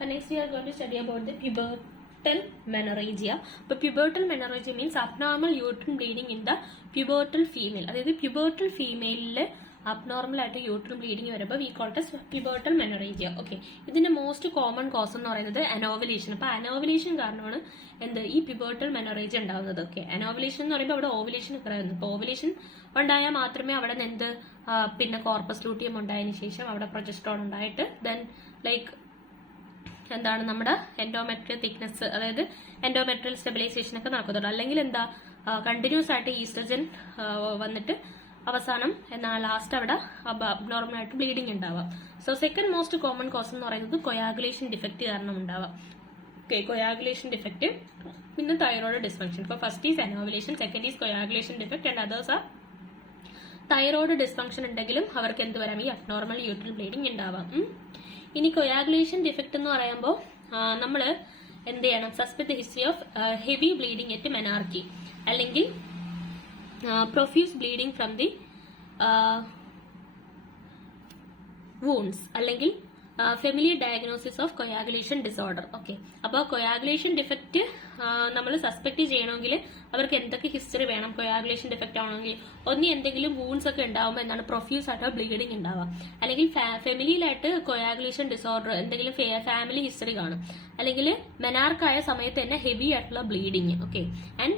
Next we are going to study about the pubertal menorrhagia. But pubertal menorrhagia means abnormal uterine bleeding in the pubertal female. അതായത് pubertal female abnormal ആയിട്ട് യൂട്രൽ bleeding വരുമ്പോൾ we call it pubertal menorrhagia. Okay, ഇതിന്റെ most common cause എന്ന് പറയുന്നത് anovulation. അപ്പൊ anovulation കാരണമാണ് ഈ pubertal menorrhagia ഉണ്ടാവുന്നത്. ഓക്കെ, അനോവുലേഷൻ എന്ന് പറയുമ്പോൾ അവിടെ ഓവുലേഷൻ ഒക്കെ വരുന്നത്. ഇപ്പൊ ഓവുലേഷൻ ഉണ്ടായാൽ മാത്രമേ അവിടെ പിന്നെ കോർപ്പസ് ലൂട്ടിയം ഉണ്ടായതിനു ശേഷം അവിടെ പ്രൊജസ്ട്രോൺ ഉണ്ടായിട്ട് നമ്മുടെ എൻഡോമെട്രിയൽ തിക്നെസ്, അതായത് എൻഡോമെട്രിയൽ സ്റ്റെബിലൈസേഷൻ ഒക്കെ നടക്കുന്നുള്ളൂ. അല്ലെങ്കിൽ കണ്ടിന്യൂസ് ആയിട്ട് ഈസ്ട്രജൻ വന്നിട്ട് അവസാനം ലാസ്റ്റ് അവിടെ അബ്നോർമൽ ആയിട്ട് ബ്ലീഡിംഗ് ഉണ്ടാവാം. So second most common cause എന്ന് പറയുന്നത് കൊയാഗുലേഷൻ ഡിഫക്റ്റ് കാരണം ഉണ്ടാവാം. ഓക്കെ, കൊയാഗുലേഷൻ ഡിഫക്റ്റ്, പിന്നെ തൈറോയ്ഡ് ഡിസ്ഫങ്ഷൻ. ഇപ്പൊ first is anovulation, second is coagulation defect and others are thyroid dysfunction ഉണ്ടെങ്കിലും അവർക്ക് എന്ത് വരാം, ഈ അബ്നോർമൽ യൂട്രൽ ബ്ലീഡിംഗ് ഉണ്ടാവാം. ഇനി കൊയാഗുലേഷൻ ഡിഫക്റ്റ് എന്ന് പറയുമ്പോൾ നമ്മൾ എന്ത് ചെയ്യണം, suspect the history of heavy bleeding at menarche, അല്ലെങ്കിൽ profuse bleeding from the wounds, അല്ലെങ്കിൽ familial diagnosis of coagulation disorder. Okay, അപ്പോൾ കൊയാഗുലേഷൻ ഡിഫക്റ്റ് നമ്മൾ സസ്പെക്ട് ചെയ്യണമെങ്കിൽ അവർക്ക് എന്തൊക്കെ ഹിസ്റ്ററി വേണം കൊയാഗുലേഷൻ ഡിഫക്റ്റ് ആവണമെങ്കിൽ? എന്തെങ്കിലും വൂൺസ് ഒക്കെ ഉണ്ടാവുമ്പോൾ എന്താണ് പ്രൊഫ്യൂസ് ആയിട്ട് ബ്ലീഡിംഗ് ഉണ്ടാവുക, അല്ലെങ്കിൽ ഫെമിലിയിലായിട്ട് കൊയാഗുലേഷൻ ഡിസോർഡർ എന്തെങ്കിലും ഫാമിലി ഹിസ്റ്ററി കാണും, അല്ലെങ്കിൽ മെനാർക്കായ സമയത്ത് തന്നെ ഹെവി ആയിട്ടുള്ള bleeding. Okay, and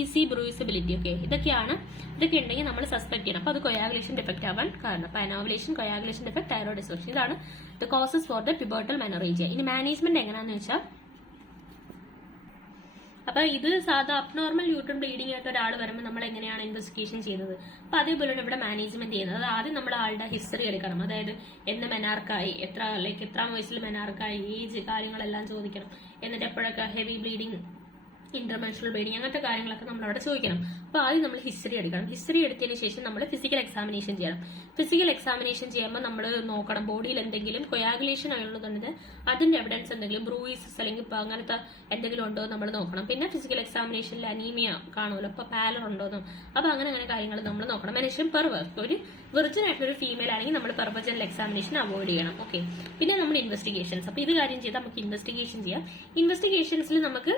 easy bruisability. Okay, ഇതൊക്കെ ഉണ്ടെങ്കിൽ നമ്മൾ സസ്പെക്ട് ചെയ്യണം. അപ്പൊ അത് കൊയാഗുലേഷൻ ഡിഫക്റ്റ് ആവാൻ കാരണം. അപ്പൊ anovulation, coagulation defect, thyroid dysfunction, ഇതാണ് the causes for the pubertal menorrhagia. ഇനി മാനേജ്മെന്റ് എങ്ങനെയാണെന്ന് വെച്ചാൽ, അപ്പൊ ഇത് സാധാ അബ്നോർമൽ യൂട്രൽ ബ്ലീഡിംഗ് ആയിട്ട് ഒരാൾ വരുമ്പോൾ നമ്മൾ എങ്ങനെയാണ് ഇൻവെസ്റ്റിഗേഷൻ ചെയ്യുന്നത്, അപ്പൊ അതേപോലെയാണ് ഇവിടെ മാനേജ്മെന്റ് ചെയ്യുന്നത്. അത് ആദ്യം നമ്മൾ ആളുടെ ഹിസ്റ്ററി എടുക്കണം. അതായത് എന്ന് മെനാർക്കായി, എത്രാം വയസ്സിൽ മെനാർക്കായി, ഏജ്, കാര്യങ്ങളെല്ലാം ചോദിക്കണം. എന്നിട്ട് എപ്പോഴൊക്കെ ഹെവി ബ്ലീഡിംഗ്, ഇന്റർമെൻസ്ട്രൽ ബ്ലീഡിംഗ്, അങ്ങനത്തെ കാര്യങ്ങളൊക്കെ നമ്മൾ അവിടെ ചോദിക്കണം. അപ്പൊ ആദ്യം നമ്മൾ ഹിസ്റ്ററി എടുക്കണം. ഹിസ്റ്ററി എടുത്തതിന് ശേഷം നമ്മൾ ഫിസിക്കൽ എക്സാമിനേഷൻ ചെയ്യണം. ഫിസിക്കൽ എക്സാമിനേഷൻ ചെയ്യുമ്പോൾ നമ്മൾ നോക്കണം ബോഡിയിൽ എന്തെങ്കിലും കൊയാഗുലേഷൻ ആയുള്ളതുണ്ട്, അതിന്റെ എവിഡൻസ് എന്തെങ്കിലും ബ്രൂയിസസ് അല്ലെങ്കിൽ അങ്ങനത്തെ എന്തെങ്കിലും ഉണ്ടോ നമ്മൾ നോക്കണം. പിന്നെ ഫിസിക്കൽ എക്സാമിനേഷനിൽ അനീമിയ കാണുമല്ലോ, അപ്പൊ പാലർ ഉണ്ടോന്നും, അപ്പൊ അങ്ങനെ കാര്യങ്ങൾ നമ്മൾ നോക്കണം. മനുഷ്യൻ ഒരു വിർജിൻ ആയിട്ടുള്ള ഒരു ഫീമെയിൽ ആണെങ്കിൽ നമ്മൾ പെർവജനൽ എക്സാമിനേഷൻ അവോയ്ഡ് ചെയ്യണം. ഓക്കെ, പിന്നെ നമ്മൾ ഇൻവെസ്റ്റിഗേഷൻസ്. അപ്പൊ ഇത് കാര്യം ചെയ്താൽ നമുക്ക് ഇൻവെസ്റ്റിഗേഷൻ ചെയ്യാം. ഇൻവെസ്റ്റിഗേഷൻസിൽ നമുക്ക്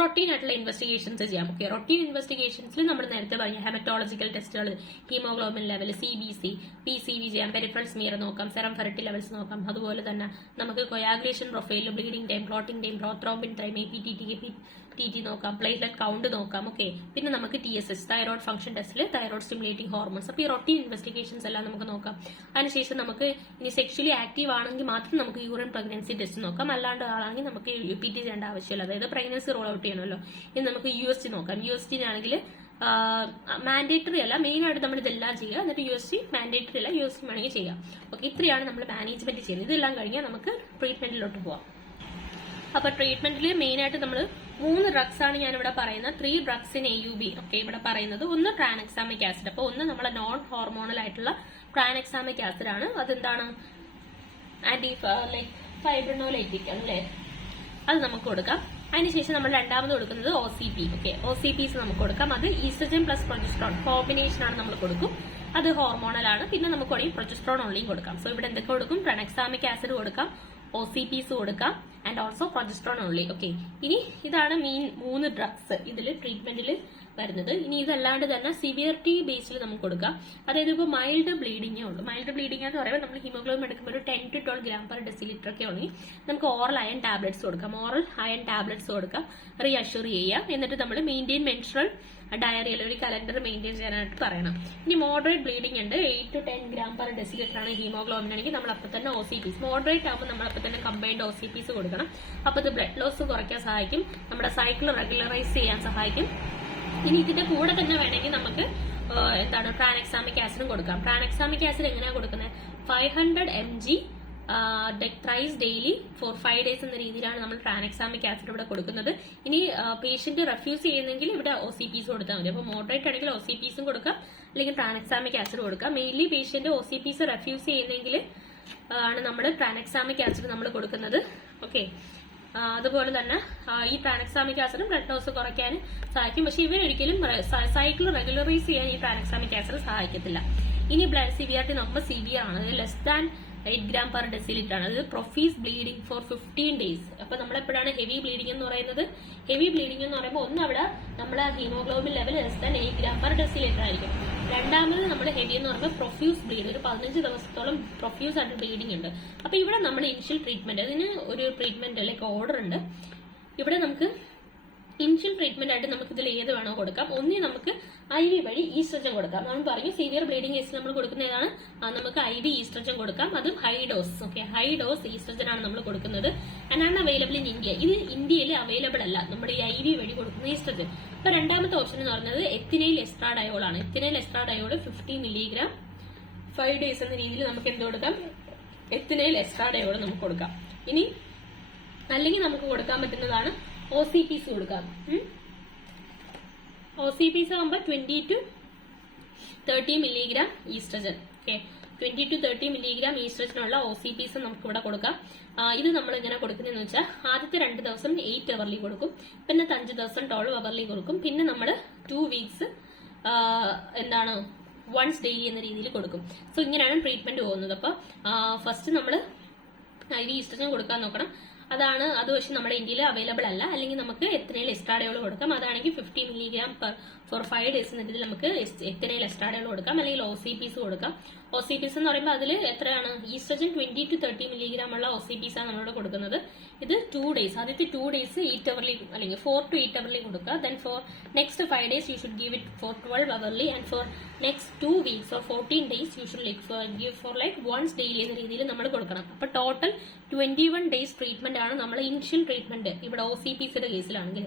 റൊട്ടീൻ ആയിട്ടുള്ള ഇൻവെസ്റ്റിഗേഷൻസ് ചെയ്യാം. ഓക്കെ, റൊട്ടീൻ ഇൻവെസ്റ്റിഗേഷൻസിൽ നമ്മൾ നേരത്തെ പറഞ്ഞ ഹെമറ്റോളജിക്കൽ ടെസ്റ്റുകൾ, ഹീമോഗ്ലോബിൻ ലെവൽ, CBC, PCV ചെയ്യാം, പെരിഫറൽ സ്മിയർ നോക്കാം, സെറം ഫെറിറ്റി ലെവൽസ് നോക്കാം. അതുപോലെ തന്നെ നമുക്ക് coagulation profile, bleeding time, clotting time, prothrombin time, APTT നോക്കാം, പ്ലേറ്റ്ലെറ്റ് കൗണ്ട് നോക്കാം. ഓക്കെ, പിന്നെ നമുക്ക് TSH, തൈറോയ്ഡ് ഫംഗ്ഷൻ ടെസ്റ്റിൽ തൈറോയ്ഡ് സ്റ്റിമുലേറ്റിംഗ് ഹോർമോൺസ്. അപ്പൊ ഈ റൊട്ടീൻ ഇൻവെസ്റ്റിഗേഷൻസ് എല്ലാം നമുക്ക് നോക്കാം. അതിനുശേഷം നമുക്ക് ഇനി സെക്ഷലി ആക്റ്റീവ് ആണെങ്കിൽ മാത്രം നമുക്ക് യൂറിൻ പ്രഗ്നൻസി ടെസ്റ്റ് നോക്കാം. അല്ലാണ്ട് ആണെങ്കിൽ നമുക്ക് UPT ചെയ്യേണ്ട ആവശ്യമില്ല. അതായത് പ്രഗ്നൻസി റോൾ ഔട്ട് ചെയ്യണമല്ലോ. ഇനി നമുക്ക് UST നോക്കാം. UST ആണെങ്കിൽ മാൻഡേറ്ററി അല്ല, മെയിൻ ആയിട്ട് നമ്മൾ ഇതെല്ലാം ചെയ്യുക. എന്നിട്ട് UST മാൻഡേറ്ററി അല്ല, UST വേണമെങ്കിൽ ചെയ്യാം. ഓക്കെ, ഇത്രയാണ് നമ്മൾ മാനേജ്മെന്റ് ചെയ്യുന്നത്. ഇതെല്ലാം കഴിഞ്ഞാൽ നമുക്ക് ട്രീറ്റ്മെന്റിലോട്ട് പോവാം. അപ്പൊ ട്രീറ്റ്മെന്റിൽ മെയിൻ ആയിട്ട് നമ്മൾ 3 ഡ്രഗ്സ് ആണ് ഞാൻ ഇവിടെ പറയുന്നത്. 3 ഡ്രഗ്സ് ഇൻ AUB. ഓക്കെ, ഇവിടെ പറയുന്നത് ഒന്ന് ട്രാൻഎക്സാമിക് ആസിഡ്. അപ്പൊ ഒന്ന് നമ്മളെ നോൺ ഹോർമോണൽ ആയിട്ടുള്ള ട്രാൻഎക്സാമിക് ആസിഡ് ആണ്. അതെന്താണ്, ഫൈബ്രിനോലൈറ്റിക് അല്ലേ, അത് നമുക്ക് കൊടുക്കാം. അതിനുശേഷം നമ്മൾ രണ്ടാമത് കൊടുക്കുന്നത് OCP. ഓക്കെ, OCPs നമുക്ക് കൊടുക്കാം. അത് ഈസ്ട്രജൻ പ്ലസ് പ്രൊജസ്ട്രോൺ കോമ്പിനേഷൻ ആണ് നമ്മൾ കൊടുക്കും. അത് ഹോർമോണൽ ആണ്. പിന്നെ നമുക്ക് വേണമെങ്കിൽ പ്രൊജസ്ട്രോൺ ഓൺലിയും കൊടുക്കാം. സോ ഇവിടെ എന്തൊക്കെ കൊടുക്കും, ട്രാൻഎക്സാമിക് ആസിഡ് കൊടുക്കാം, OCPs കൊടുക്കാം, and also progesterone only. Okay, ഇനി ഇതാണ് മെയിൻ 3 ഡ്രഗ്സ് ഇതിൽ ട്രീറ്റ്മെന്റിൽ വരുന്നത്. ഇനി ഇതല്ലാണ്ട് തന്നെ സിവിയറിറ്റി ബേസിൽ നമുക്ക് കൊടുക്കാം. അതായത് ഇപ്പോൾ മൈൽഡ് ബ്ലീഡിങ്ങേ ഉള്ളൂ. മൈൽഡ് ബ്ലീഡിംഗ് എന്ന് പറയുമ്പോൾ നമ്മൾ ഹീമോഗ്ലോബിൻ എടുക്കുമ്പോൾ ഒരു 10 to 12 gram per deciliter ഒക്കെ ഉണ്ടെങ്കിൽ നമുക്ക് ഓറൽ അയൺ ടാബ്ലറ്റ്സ് കൊടുക്കാം. ഓറൽ അയൺ ടാബ്ലറ്റ്സ് കൊടുക്കാം, റീഅഷ്യൂർ ചെയ്യാം. എന്നിട്ട് നമ്മൾ മെയിൻറ്റെയിൻ മെൻസ്ട്രൽ ഡയറി അല്ലെങ്കിൽ ഒരു കലണ്ടർ മെയിൻറ്റെയിൻ ചെയ്യാനായിട്ട് പറയണം. ഇനി മോഡറേറ്റ് ബ്ലീഡിംഗ് ഉണ്ട്, 8 to 10 gram per deciliter ആണ് ഹീമോഗ്ലോബിൻ ആണെങ്കിൽ നമ്മൾ അപ്പോൾ തന്നെ OCPs. മോഡറേറ്റ് ആകുമ്പോൾ നമ്മൾ അപ്പോൾ തന്നെ കമ്പൈൻഡ് OCPs കൊടുക്കണം. അപ്പോൾ ഇത് ബ്ലഡ് ലോസ് കുറയ്ക്കാൻ സഹായിക്കും, നമ്മുടെ സൈക്കിൾ റെഗുലറൈസ് ചെയ്യാൻ സഹായിക്കും. ഇനി ഇതിന്റെ കൂടെ തന്നെ വേണമെങ്കിൽ നമുക്ക് ട്രാൻഎക്സാമിക് ആസിഡും കൊടുക്കാം. ട്രാൻഎക്സാമിക് ആസിഡ് എങ്ങനെയാണ് കൊടുക്കുന്നത്, 500 mg thrice daily for 5 days എന്ന രീതിയിലാണ് നമ്മൾ ട്രാൻഎക്സാമിക് ആസിഡ് ഇവിടെ കൊടുക്കുന്നത്. ഇനി പേഷ്യന്റ് റെഫ്യൂസ് ചെയ്യുന്നെങ്കിൽ ഇവിടെ OCPs കൊടുത്താൽ മതി. അപ്പോൾ മോഡറേറ്റ് ആണെങ്കിൽ OCPസും കൊടുക്കാം, അല്ലെങ്കിൽ ട്രാൻഎക്സാമിക് ആസിഡ് കൊടുക്കാം. മെയിൻലി പേഷ്യന്റ് OCPs റെഫ്യൂസ് ചെയ്യുന്നെങ്കിൽ ആണ് നമ്മൾ ട്രാൻഎക്സാമിക് ആസിഡ് നമ്മൾ കൊടുക്കുന്നത്. ഓക്കെ, അതുപോലെ തന്നെ ഈ ട്രാൻഎക്സാമിക് ആസിഡ് ബ്ലഡ് ലോസ് കുറയ്ക്കാൻ സഹായിക്കും. പക്ഷെ ഇവരൊരിക്കലും സൈക്കിൾ റെഗുലറൈസ് ചെയ്യാൻ ഈ ട്രാൻഎക്സാമിക് ആസിഡ് സഹായിക്കത്തില്ല. ഇനി ബ്ലഡ് സിവിയറിറ്റി നോക്കുമ്പോൾ സിവിയർ ആണ്, less than 8 gram per deciliter ആണ്. അത് പ്രൊഫ്യൂസ് ബ്ലീഡിംഗ് ഫോർ 15 days. അപ്പൊ നമ്മളെപ്പോഴാണ് ഹെവി ബ്ലീഡിംഗ് എന്ന് പറയുന്നത്? ഹെവി ബ്ലീഡിംഗ് എന്ന് പറയുമ്പോൾ ഒന്ന് അവിടെ നമ്മുടെ haemoglobin level less than 8 gram per deciliter ആയിരിക്കും. രണ്ടാമത് നമ്മൾ ഹെവി എന്ന് പറയുമ്പോൾ പ്രൊഫ്യൂസ് ബ്ലീഡ്, ഒരു 15 ദിവസത്തോളം പ്രൊഫ്യൂസ് ആയിട്ട് ബ്ലീഡിംഗ് ഉണ്ട്. അപ്പൊ ഇവിടെ നമ്മൾ ഇനിഷ്യൽ ട്രീറ്റ്മെന്റ്, അതിന് ഒരു ട്രീറ്റ്മെന്റ് ലൈക്ക് ഓർഡർ ഉണ്ട്. ഇവിടെ നമുക്ക് ഇനിഷ്യൽ ട്രീറ്റ്മെന്റ് ആയിട്ട് നമുക്ക് ഇതിൽ ഏത് വേണോ കൊടുക്കാം. ഒന്നി നമുക്ക് IV വഴി ഈസ്ട്രജൻ കൊടുക്കാം. നമ്മൾ പറഞ്ഞു സിവിയർ ബ്ലീഡിംഗ് കേസിൽ നമ്മൾ കൊടുക്കുന്ന ഏതാണ്? നമുക്ക് IV ഈസ്ട്രജൻ കൊടുക്കാം. അതും high dose. Okay, high dose oestrogen ആണ് നമ്മൾ കൊടുക്കുന്നത്. ആൻഡ് ആണ് അവൈലബിൾ ഇൻ ഇന്ത്യ. ഇത് ഇന്ത്യയിൽ അവൈലബിൾ അല്ല, നമ്മുടെ ഈ IV വഴി കൊടുക്കുന്ന ഈസ്ട്രജൻ. അപ്പൊ രണ്ടാമത്തെ ഓപ്ഷൻ എന്ന് പറയുന്നത് എത്തിനൈൽ എസ്ട്രാഡയോൾ ആണ്. എത്തിനൈൽ എസ്ട്രാഡയോൾ 50 mg 5 days എന്ന രീതിയിൽ നമുക്ക് എന്ത് കൊടുക്കാം? എത്തിനൈൽ എസ്ട്രാഡയോൾ നമുക്ക് കൊടുക്കാം. ഇനി അല്ലെങ്കിൽ നമുക്ക് കൊടുക്കാൻ പറ്റുന്നതാണ് OCPs കൊടുക്കാം. OCPs ആകുമ്പോൾ 20 to 30 mg oestrogen. Okay, 20 to 30 mg ഈസ്ട്രജനുള്ള OCPs നമുക്ക് ഇവിടെ കൊടുക്കാം. ഇത് നമ്മൾ എങ്ങനെ കൊടുക്കുന്നതെന്ന് വെച്ചാൽ ആദ്യത്തെ 2 ദിവസം 8 hourly കൊടുക്കും, പിന്നെ 5 ദിവസം 12 hourly കൊടുക്കും, പിന്നെ നമ്മൾ 2 weeks എന്താണ് വൺസ് ഡെയിലി എന്ന രീതിയിൽ കൊടുക്കും. സോ ഇങ്ങനെയാണ് ട്രീറ്റ്മെന്റ് പോകുന്നത്. അപ്പൊ ഫസ്റ്റ് നമ്മൾ IV ഈസ്ട്രജൻ കൊടുക്കാൻ നോക്കണം. അത് പക്ഷെ നമ്മുടെ ഇന്ത്യയിൽ അവൈലബിൾ അല്ല. അല്ലെങ്കിൽ നമുക്ക് എത്തിനൈൽ എസ്ട്രാഡയോൾ കൊടുക്കാം. അതാണെങ്കിൽ 50 mg ഫോർ 5 days എന്ന രീതിയിൽ നമുക്ക് എത്തിനൈൽ എസ്ട്രാഡയോൾ കൊടുക്കാം. അല്ലെങ്കിൽ OCPs കൊടുക്കാം. OCPs എന്ന് പറയുമ്പോൾ അതിൽ എത്രയാണ്? ഈസ്ട്രജൻ 20 to 30 mg ഉള്ള OCPs ആണ് നമ്മളിവിടെ കൊടുക്കുന്നത്. ഇത് 2 days, ആദ്യത്തെ 2 days 8 hourly അല്ലെങ്കിൽ 4 to 8 hourly കൊടുക്കുക. Then for next 5 days you should give it for 12 hourly, and for next 2 weeks or 14 days you should give for like once daily എന്ന രീതിയിൽ നമ്മൾ കൊടുക്കണം. അപ്പൊ ടോട്ടൽ 21 days ട്രീറ്റ്മെന്റ് ആണ് നമ്മൾ ഇനിഷ്യൽ ട്രീറ്റ്മെന്റ് ഇവിടെ OCPsയുടെ കേസിലാണെങ്കിൽ.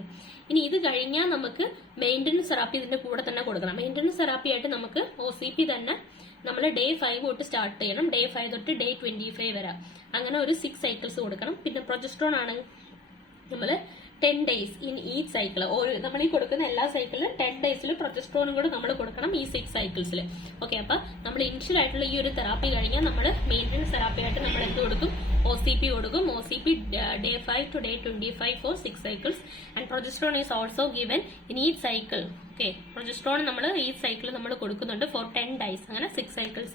ഇനി ഇത് കഴിഞ്ഞാൽ നമുക്ക് മെയിൻ്റനൻസ് തെറാപ്പി ഇതിന്റെ കൂടെ തന്നെ കൊടുക്കണം. മെയിൻ്റനൻസ് തെറാപ്പി ആയിട്ട് നമുക്ക് OCP തന്നെ നമ്മൾ day 5 തൊട്ട് സ്റ്റാർട്ട് ചെയ്യണം. day 5 തൊട്ട് day 25 വരെ അങ്ങനെ ഒരു 6 cycles കൊടുക്കണം. പിന്നെ പ്രൊജസ്ട്രോൺ ആണ് നമ്മൾ 10 days ഇൻ ഈച്ച് സൈക്കിൾ. നമ്മൾ ഈ കൊടുക്കുന്ന എല്ലാ സൈക്കിളിലും 10 days പ്രൊജസ്ട്രോണും കൂടെ നമ്മൾ കൊടുക്കണം ഈ 6 cycles. ഓക്കെ, അപ്പൊ നമ്മൾ ഇനിഷ്യൽ ആയിട്ടുള്ള ഈ ഒരു തെറാപ്പി കഴിഞ്ഞാൽ നമ്മൾ മെയിൻ്റനൻസ് തെറാപ്പി ആയിട്ട് നമ്മൾ എന്ത് കൊടുക്കും? OCP കൊടുക്കും. OCP day 5 to day 25 for 6 cycles, and progesterone is also given in each cycle. Okay, progesterone നമ്മൾ ഈ സൈക്കിൾ നമ്മൾ കൊടുക്കുന്നുണ്ട് ഫോർ 10 days. അങ്ങനെ 6 cycles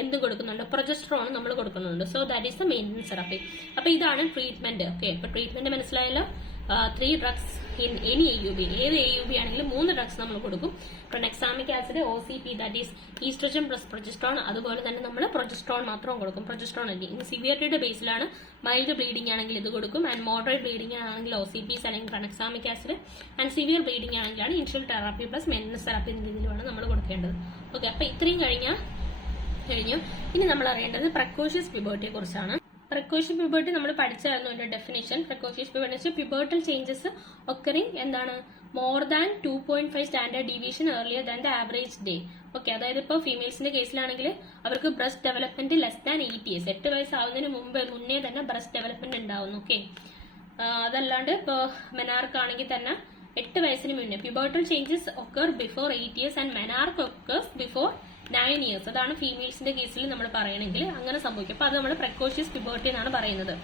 എന്ത് കൊടുക്കുന്നുണ്ട്? പ്രൊജസ്ട്രോൺ നമ്മൾ കൊടുക്കുന്നുണ്ട്. So that is the maintenance therapy. അപ്പൊ ഇതാണ് ട്രീറ്റ്മെന്റ്. ഓക്കെ, അപ്പൊ ട്രീറ്റ്മെന്റ് മനസ്സിലായല്ലോ. 3 drugs in any AUB. ഏത് AUB ആണെങ്കിലും 3 drugs നമ്മൾ കൊടുക്കും. Tranexamic acid, OCP that is estrogen plus progesterone. അതുപോലെ തന്നെ നമ്മൾ പ്രൊജസ്ട്രോൺ മാത്രം കൊടുക്കും. പ്രൊജസ്ട്രോൺ അല്ലേ. ഇനി സിവിയറിറ്റിയുടെ ബേസിലാണ് മൈൽഡ് ബ്ലീഡിംഗ് ആണെങ്കിൽ ഇത് കൊടുക്കും, ആൻഡ് മോഡറേറ്റ് ബ്ലീഡിംഗ് ആണെങ്കിൽ OCPs അല്ലെങ്കിൽ tranexamic acid, and severe bleeding ആണെങ്കിലാണ് initial therapy plus maintenance therapy എന്ന രീതിയിലാണ് നമ്മൾ കൊടുക്കേണ്ടത്. ഓക്കെ, അപ്പൊ ഇത്രയും കഴിഞ്ഞു. ഇനി നമ്മൾ അറിയേണ്ടത് പ്രക്കോഷ്യസ് പ്യൂബർട്ടിയെ കുറിച്ചാണ്. പ്രക്കോഷ്യസ് പ്യൂബർട്ടി നമ്മൾ പഠിച്ചായിരുന്നു അതിന്റെ definition. Precocious puberty pubertal changes occurring എന്താണ്? More than 2.5 standard deviation earlier than the average day. Okay, അതായത് ഇപ്പോൾ ഫീമെയിൽസിന്റെ കേസിലാണെങ്കിൽ അവർക്ക് breast development less than 8 years, 8 വയസ്സാവുന്നതിന് മുന്നേ തന്നെ ബ്രസ്റ്റ് ഡെവലപ്മെന്റ് ഉണ്ടാവുന്നു. ഓക്കെ, അതല്ലാണ്ട് ഇപ്പോൾ മെനാർക്ക് ആണെങ്കിൽ തന്നെ 8 വയസ്സിന് മുന്നേ pubertal changes occur before 8 years and menarche occurs before 9 years. അതാണ് ഫീമെയിൽസിന്റെ കേസിൽ നമ്മൾ പറയണമെങ്കിൽ അങ്ങനെ സംഭവിക്കും. അപ്പൊ അത് നമ്മൾ പ്രക്കോഷ്യസ് പ്യൂബർട്ടി എന്നാണ് പറയുന്നത്.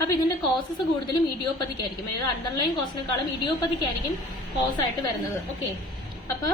അപ്പൊ ഇതിന്റെ കോസസ് കൂടുതലും ഇഡിയോപ്പതിക് ആയിരിക്കും. അതായത് അണ്ടർലൈൻ കോസിനെക്കാളും ഇഡിയോപ്പതിക് ആയിരിക്കും കോസ് ആയിട്ട് വരുന്നത്. ഓക്കെ, അപ്പൊ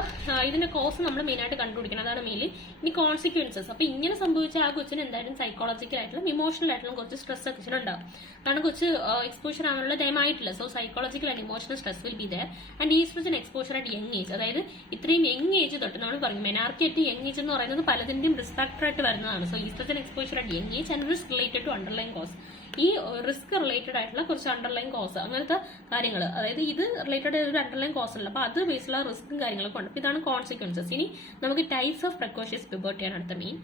ഇതിന്റെ കോസ് നമ്മൾ മെയിൻ ആയിട്ട് കണ്ടുപിടിക്കണം. അതാണ് മെയിൻലി. ഇനി കോൺസിക്വൻസസ്. അപ്പൊ ഇങ്ങനെ സംഭവിച്ച ആ കൊച്ചിന് എന്തായാലും സൈക്കോളജിക്കൽ ആയിട്ടുള്ള ഇമോഷണൽ ആയിട്ടുള്ള കുറച്ച് സ്ട്രെസ് ഒക്കെ ഉണ്ടാവും. കാരണം കൊച്ച് എക്സ്പോഷർ ആകാനുള്ള ടൈം ആയിട്ടില്ല. So psychological and emotional stress will be there. And oestrogen exposure at young age, അതായത് ഇത്രയും യങ് ഏജ് തൊട്ട് നമ്മൾ പറയും മെനാർക്കി അറ്റ് യങ് ഏജ് എന്ന് പറയുന്നത് പലതിന്റെയും റിസ്ക് ഫാക്ടർ ആയിട്ട് വരുന്നതാണ്. So oestrogen exposure at young age and risk related to underline cause. ഈ റിസ്ക് റിലേറ്റഡ് ആയിട്ടുള്ള കുറച്ച് അണ്ടർലൈൻ കോസ് അങ്ങനത്തെ കാര്യങ്ങൾ, അതായത് ഇത് റിലേറ്റഡ് ഒരു അണ്ടർലൈൻ കോസ് ഉള്ള, അപ്പൊ അത് ബേസിലുള്ള റിസ്ക്കും കാര്യങ്ങളൊക്കെ ഉണ്ട്. ഇതാണ് കോൺസിക്വൻസസ്. ഇനി നമുക്ക് ടൈപ്സ് ഓഫ് പ്രക്കോഷ്യസ് പ്യൂബർട്ടി ആണ് അടുത്ത മെയിൻ.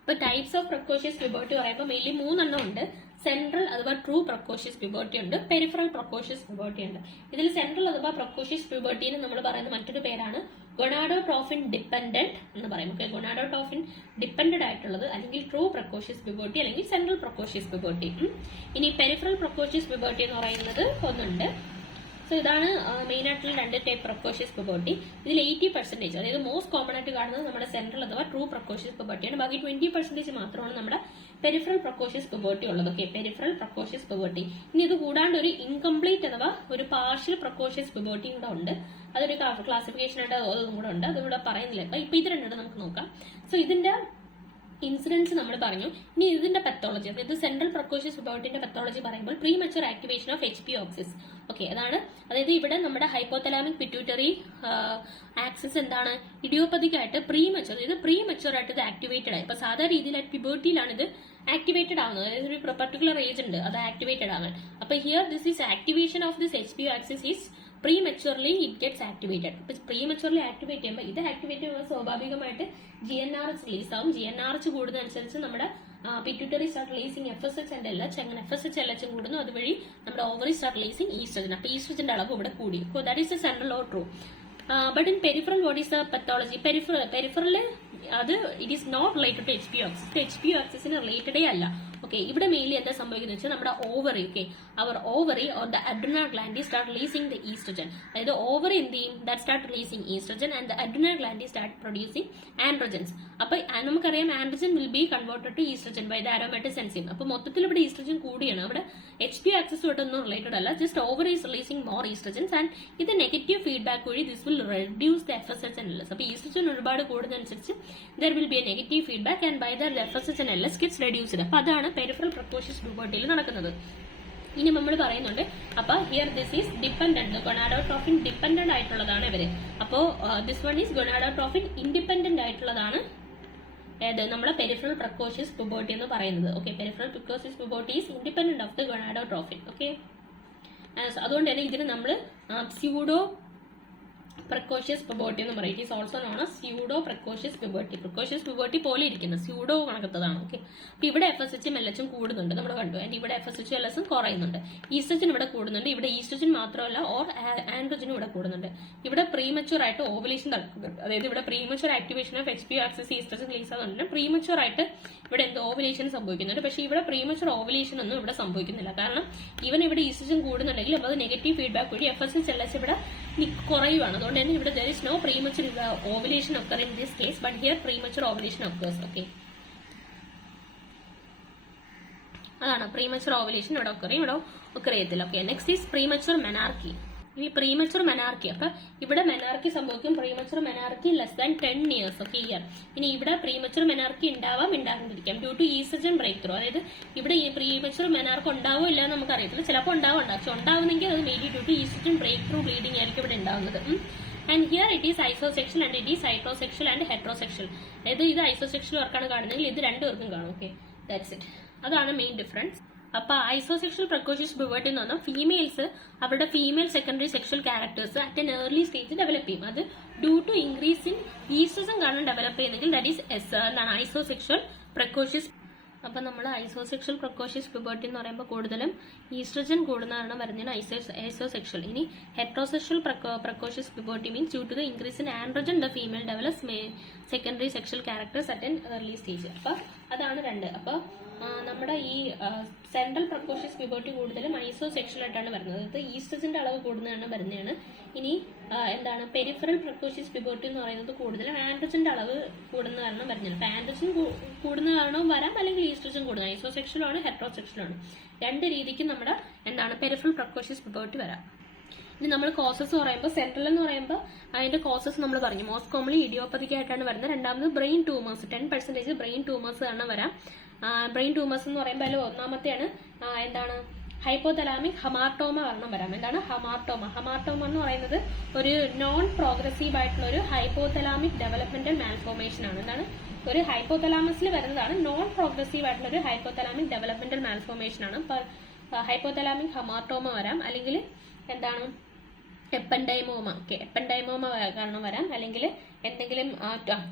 അപ്പൊ ടൈപ്സ് ഓഫ് പ്രക്കോഷ്യസ് പ്യൂബർട്ടി പറയുമ്പോൾ മെയിൻലി 3 ഉണ്ട്. സെൻട്രൽ അഥവാ ട്രൂ പ്രക്കോഷ്യസ് പ്യൂബർട്ടി ഉണ്ട്, പെരിഫറൽ പ്രക്കോഷ്യസ് പ്യൂബർട്ടി ഉണ്ട്. ഇതിൽ സെൻട്രൽ അഥവാ പ്രക്കോഷ്യസ് പ്യൂബർട്ടിന് നമ്മൾ പറയുന്ന മറ്റൊരു പേരാണ് ഗൊണാഡോട്രോഫിൻ ഡിപ്പെൻഡന്റ് എന്ന് പറയും. ഓക്കെ, ഗൊണാഡോട്രോഫിൻ ഡിപ്പെൻഡന്റ് ആയിട്ടുള്ളത് അല്ലെങ്കിൽ ട്രൂ പ്രക്കോഷ്യസ് പ്യൂബർട്ടി അല്ലെങ്കിൽ സെൻട്രൽ പ്രക്കോഷ്യസ് പ്യൂബർട്ടി. ഇനി പെരിഫറൽ പ്രക്കോഷ്യസ് പ്യൂബർട്ടി എന്ന് പറയുന്നത് ഒന്നുണ്ട്. സോ ഇതാണ് മെയിൻ ആയിട്ടുള്ള 2 ടൈപ്പ് പ്രക്കോഷ്യസ് പ്യൂബർട്ടി. ഇതിൽ 80%, അതായത് മോസ്റ്റ് കോമൺ ആയിട്ട് കാണുന്നത് നമ്മുടെ സെൻട്രൽ അഥവാ ട്രൂ പ്രക്കോഷ്യസ് പ്യൂബർട്ടിയാണ്. ബാക്കി 20% മാത്രമാണ് നമ്മുടെ പെരിഫറൽ പ്രക്കോഷ്യസ് പ്യൂബർട്ടി ഉള്ളത്. Okay, peripheral precocious puberty. ഇനി ഇത് കൂടാണ്ട് ഒരു ഇൻകംപ്ലീറ്റ് അഥവാ ഒരു പാർഷ്യൽ പ്രക്കോഷ്യസ് പ്യൂബർട്ടിയും കൂടെ ഉണ്ട്. അതൊരു ക്ലാസിഫിക്കേഷൻ ആയിട്ട് അതും കൂടെ ഉണ്ട്, അതുകൂടെ പറയുന്നില്ല. ഇപ്പൊ ഇത് 2 നമുക്ക് നോക്കാം. സോ ഇതിന്റെ ഇൻസിഡൻസ് നമ്മൾ പറഞ്ഞു. ഇനി ഇതിന്റെ പത്തോളജി, അതായത് സെൻട്രൽ പ്രക്കോഷ്യസ് പുബേർട്ടിന്റെ പത്തോളജി പറയുമ്പോൾ pre mature activation of HPO axis. Okay, അതായത് ഇവിടെ നമ്മുടെ ഹൈപ്പോതലാമിക് പിറ്റ്യൂട്ടറി ആക്സിസ് എന്താണ് ഇഡിയോപ്പതിക് ആയിട്ട് പ്രീ മെച്യൂർ, അതായത് പ്രീ മെച്യൂർ ആയിട്ട് ഇത് ആക്ടിവേറ്റഡ് ആയി. ഇപ്പൊ സാധാരണ രീതിയിൽ പ്യൂബർട്ടിയിലാണ് ഇത് ആക്ടിവേറ്റഡ് ആവുന്നത്, അതായത് ഒരു പർട്ടിക്കുലർ ഏജ് ഉണ്ട് അത് ആക്ടിവേറ്റഡ് ആവാൻ. അപ്പൊ here this is activation of this HPO axis is prematurely it gets activated. അപ്പൊ പ്രീമെച്യൂർലി ആക്ടിവേറ്റ് ചെയ്യുമ്പോൾ ഇത് ആക്ടിവേറ്റ് ചെയ്യുമ്പോൾ സ്വാഭാവികമായിട്ട് GnRH റിലീസ് ആവും. GnRH കൂടുന്നതനുസരിച്ച് നമ്മുടെ pituitary start releasing FSH and LH. അങ്ങനെ FSH LH കൂടുന്നു, അതുവഴി നമ്മുടെ ഓവറി സ്റ്റാർട്ട് റിലീസിങ് ഈസ്ട്രജൻ. അപ്പൊ ഈസ്ട്രജന്റെ അളവ് ഇവിടെ കൂടി. That is a central or true. But in peripheral what is the pathology? Peripheral അത് it is not related to HPO axis. HPO ആക്സിസിന് റിലേറ്റഡേ അല്ല. ഓക്കെ, ഇവിടെ മെയിൻലി എന്താ സംഭവിക്കുന്നത് വെച്ചാൽ നമ്മുടെ ഓവറി, ഓക്കെ, അവർ ovary or the adrenal gland start releasing the estrogen. അതായത് ഓവറി എന്ത് ചെയ്യും? That start releasing estrogen and the adrenal gland start producing androgens. അപ്പൊ നമുക്കറിയാം androgen will be converted to oestrogen by the aromatic enzyme. അപ്പൊ മൊത്തത്തിൽ ഇവിടെ oestrogen കൂടിയാണ്. അവിടെ HPO ആക്സിസുമായിട്ടൊന്നും റിലേറ്റഡ് അല്ല. Just ovary is releasing more oestrogens and ഇത് നെഗറ്റീവ് ഫീഡ്ബാക്ക് വഴി this will reduce the FSH and LH. അപ്പൊ ഈസ്ട്രജൻ ഒരുപാട് കൂടുന്നതനുസരിച്ച് there will be a negative feedback and by the FSH and LH gets reduced. അപ്പൊ അതാണ് peripheral പ്രക്കോഷ്യസ് പുബേർട്ടിയിൽ നടക്കുന്നത്. ഇനി നമ്മൾ പറയുന്നുണ്ട്, അപ്പൊ here this is dependent, gonadotrophin dependent ആയിട്ടുള്ളതാണ് ഇവര്. അപ്പോ this one is gonadotrophin independent ആയിട്ടുള്ളതാണ് നമ്മളെ പെരിഫറൽ പ്രക്കോഷ്യസ് പുബേർട്ടി എന്ന് പറയുന്നത്. Okay, peripheral precocious puberty is independent of the gonadotrophin. Okay, അതുകൊണ്ട് തന്നെ ഇതിന് നമ്മൾ സ്യൂഡോ പ്രക്കോഷ്യസ് പുബേർട്ടി എന്ന് പറയും. It is also known as pseudo precocious puberty. Precocious puberty പോലെ ഇരിക്കുന്നത് സ്യൂഡോ കണക്കത്തതാണ്. ഓക്കെ, അപ്പൊ ഇവിടെ FSH LH കൂടുന്നുണ്ട്, നമ്മൾ കണ്ടു. ആൻഡ് ഇവിടെ FSH LH കുറയുന്നുണ്ട്. ഈസ്ട്രജൻ ഇവിടെ കൂടുന്നുണ്ട്. ഇവിടെ ഈസ്ട്രജൻ മാത്രമല്ല ഓർ ആൻഡ്രോജനും ഇവിടെ കൂടുന്നുണ്ട്. ഇവിടെ പ്രീമച്യൂർ ആയിട്ട് ഓവുലേഷൻ നടക്കുന്നുണ്ട്. അതായത് ഇവിടെ premature activation of HPO axis oestrogen release ആകുന്നുണ്ട്. പ്രീമച്യൂർ ആയിട്ട് ഇവിടെ എന്ത് ഓവുലേഷൻ സംഭവിക്കുന്നുണ്ട്. പക്ഷേ ഇവിടെ പ്രീമച്യൂർ ഓവുലേഷൻ ഒന്നും ഇവിടെ സംഭവിക്കുന്നില്ല. കാരണം ഇവിടെ ഈസ്ട്രജൻ കൂടുന്നുണ്ടെങ്കിൽ അത് നെഗറ്റീവ് ഫീഡ്ബാക്ക് വഴി FSH LH ഇവിടെ കുറയുവാണ്. അതുകൊണ്ട് തന്നെ ഇവിടെ there is no premature ovulation occur in this case, but here premature ovulation occurs. Okay, അതാണ് premature ovulation ഇവിടെ occur ചെയ്യത്തില്ല. Okay, next is premature menarche. ഇനി പ്രീമച്യൂർ മെനാർക്കി, അപ്പൊ ഇവിടെ മെനാർക്കി സംഭവിക്കും premature menarche less than 10 years. Okay, year. ഇനി ഇവിടെ premature menarche ഉണ്ടാവാം, ഉണ്ടാകാണ്ടിരിക്കാം due to estrogen breakthrough. അതായത് ഇവിടെ ഈ പ്രീമച്യൂർ മെനാർക്ക് ഉണ്ടാവോ ഇല്ല എന്ന് നമുക്ക് അറിയത്തില്ല. ചിലപ്പോൾ ഉണ്ടാവും, പക്ഷെ ഉണ്ടാവുന്നെങ്കിൽ അത് mainly due to estrogen breakthrough bleeding ആയിരിക്കും ഇവിടെ ഉണ്ടാവുന്നത്. And here it is isosexual and it is heterosexual and heterosexual. അതായത് ഇത് ഐസോസെക്ഷൽ വർക്കാണ് കാണുന്നതെങ്കിൽ ഇത് രണ്ടുപേർക്കും കാണും. Okay, that's it. അതാണ് മെയിൻ ഡിഫറൻസ്. അപ്പൊ ഐസോസെക്ഷൽ പ്രക്കോഷ്യസ് പുബേർട്ടി എന്ന് പറഞ്ഞാൽ ഫീമെയിൽസ് അവരുടെ female secondary sexual characters at an early stage develop ചെയ്യും. അത് due to increase in estrogen കാരണം ഡെവലപ്പ് ചെയ്യുന്നെങ്കിൽ ദാറ്റ് ഈസ് എന്താണ് ഐസോസെക്ഷൽ പ്രക്കോഷ്യസ്. അപ്പൊ നമ്മൾ ഐസോസെക്ഷൽ പ്രക്കോഷ്യസ് പുബേർട്ടി എന്ന് പറയുമ്പോൾ കൂടുതലും ഈസ്ട്രജൻ കൂടുന്നതാണ് വരുന്നതിന് ഐസോസെക്ഷൽ. ഇനി heterosexual precocious puberty means due to the increase in androgen the female develops secondary sexual characters at an early stage. അപ്പൊ അതാണ് രണ്ട്. അപ്പൊ നമ്മുടെ ഈ സെൻട്രൽ പ്രക്കോഷ്യസ് പുബേർട്ടി കൂടുതലും ഐസോസെക്ഷൽ ആയിട്ടാണ് വരുന്നത്. അത് ഈസ്ട്രജന്റെ അളവ് കൂടുന്നതാണ് വരുന്നതാണ്. ഇനി എന്താണ് പെരിഫറൽ പ്രക്കോഷ്യസ് പുബേർട്ടി എന്ന് പറയുന്നത് കൂടുതലും ആൻഡ്രോജന്റെ അളവ് കൂടുന്ന കാരണം വരുന്നതാണ്. അപ്പൊ ആൻഡ്രോജൻ കൂടുന്ന കാരണം വരാം, അല്ലെങ്കിൽ ഈസ്ട്രജൻ കൂടുന്ന ഐസോസെക്ഷലും ആണ് ഹെട്രോസെക്ഷലും ആണ്. രണ്ട് രീതിക്ക് നമ്മുടെ എന്താണ് പെരിഫറൽ പ്രക്കോഷ്യസ് പുബേർട്ടി വരാം. ഇനി നമ്മൾ കോസസ് പറയുമ്പോൾ സെൻട്രൽ എന്ന് പറയുമ്പോൾ അതിന്റെ കോസസ് നമ്മൾ പറഞ്ഞു. മോസ്റ്റ് കോമൺലി ഇഡിയോപ്പതിക് ആയിട്ടാണ് വരുന്നത്. രണ്ടാമത് ബ്രെയിൻ ട്യൂമേഴ്സ് 10% ബ്രെയിൻ ട്യൂമേഴ്സ് ആണ് വരാം. ബ്രെയിൻ ട്യൂമേഴ്സ് എന്ന് പറയുമ്പോൾ അതിൽ ഒന്നാമത്തെയാണ് എന്താണ് ഹൈപ്പോതലാമിക് ഹമാർട്ടോമ വരാം. എന്താണ് ഹമാർട്ടോമ? ഹമാർട്ടോമ എന്ന് പറയുന്നത് ഒരു നോൺ പ്രോഗ്രസീവ് ആയിട്ടുള്ള ഒരു ഹൈപ്പോതലാമിക് ഡെവലപ്മെന്റൽ മാൽഫോർമേഷൻ ആണ്. എന്താണ് ഒരു ഹൈപ്പോതലാമസിൽ വരുന്നതാണ് നോൺ പ്രോഗ്രസീവ് ആയിട്ടുള്ള ഒരു ഹൈപ്പോതലാമിക് ഡെവലപ്മെന്റൽ മാൽഫോർമേഷൻ ആണ്. ഹൈപ്പോതലാമിക് ഹമാർട്ടോമ വരാം, അല്ലെങ്കിൽ എന്താണ് എപ്പൻഡൈമോമ. ഓക്കെ, എപ്പൻഡൈമോമ കാരണം വരാം, അല്ലെങ്കിൽ എന്തെങ്കിലും